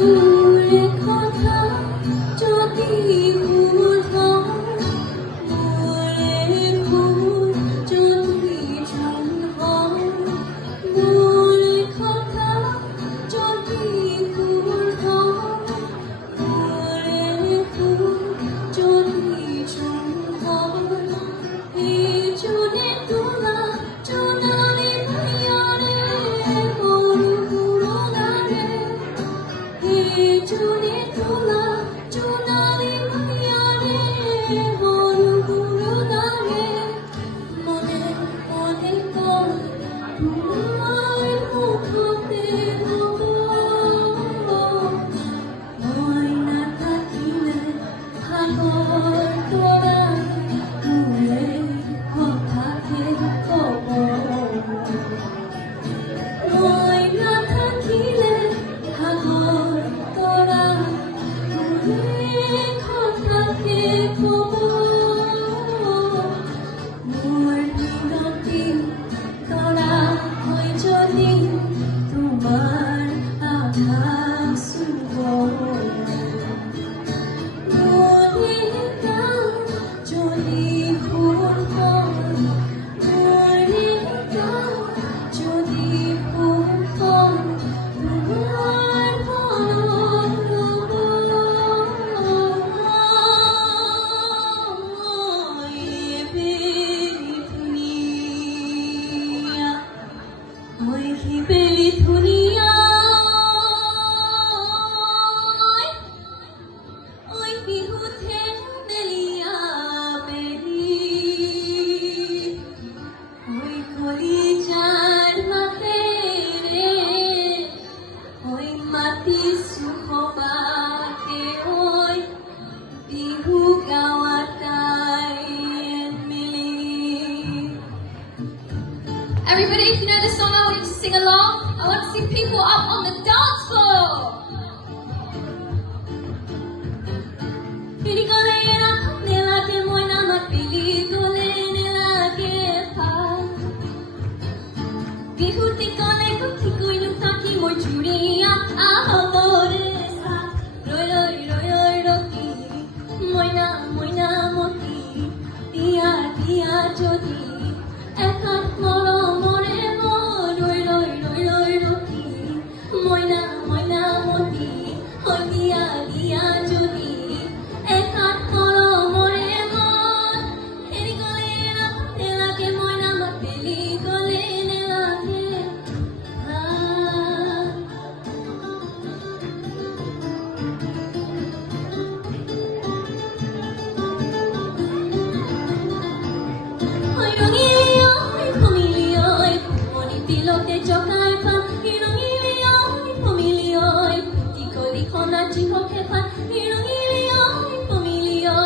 দূরে কথা যদি ভুল হয় মোরে ভুল যদি ঝুল হয় দূরে কথা যদি ভুল হয় মোরে ভুল যদি ঝুল হয় এই জুনে তোলা চুনারি ভাইয়ারে মরু পুরোনারে এই জুনে তোলা চুনারি ভাইয়ারে মরু পুরোনারে মনে মনে কর তোমার মুখতে হব ময়না থাকিলে সাগর তৰাই মোৰে কথাকে কব ময়না থাকিলে সাগৰ তৰাই মোৰে কথাকে কব মোৰ বিনতি তৰা হৈ যদি তোমাৰ আঘাত চুব মোৰে যদি ভুল হয় মোৰে যদি ভুল হয় তোমাৰ মনত ৰ'ব মই বেলি ধুনীয়া ঐ বিহুতে বেলিয়া বেলি ঐ কলিজাৰ মাতেৰে ঐ মাতিছো সবাকে ঐ বিহু গাৱাতাই মিলি Everybody, if you know this song, I want you to sing along. I want to see people up on the dance floor. Pilikole era nela ke moina mat pilikole nela ke pa. Bihuti kole kuki kuinu taki moi churia ahore sa. Roi roi roi roi roki moina moina moti dia dia jodi ekat moro more mor roi roi roi roi roki moina moina moti hoi dia dia jodi ekat moro more mor eri gole na nela ke moina mateli gole nela ke ha Oi rongilio pomilio monitilote jokai pa irongilio pomilio tikoli khona jihoke pa irongilio pomilio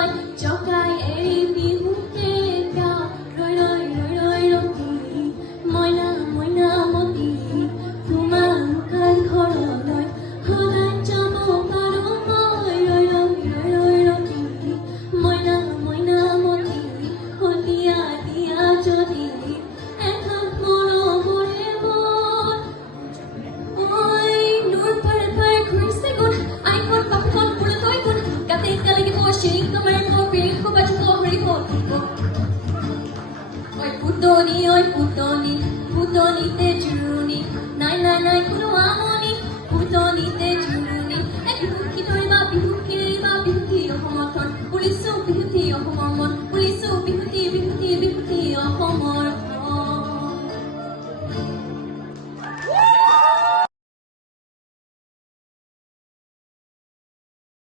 jokai eri bihuke ka roi roi roi roi roki moina moina moti তোমাৰ মুখাৰ ঘৰলৈ সদায় যাব পাৰো মই ৰৈ ৰৈ ৰৈ ৰৈ ৰখি মইনা মইনা মতি সন্ধিয়া দিয়া যদি এখন মৰমৰে মন ঐ নূৰ পাৰে পাৰে ঘূৰিছে গুণ আইখন পাপখন পুৰকৈ গুণ গাতে এতিয়া লাগিব চিৰিং তোমাৰ পিৰিং বাজিব হৰিব ঐ পুতনি পুতনিতে জুৰুনি নাই নাই নাই কোনো আমনি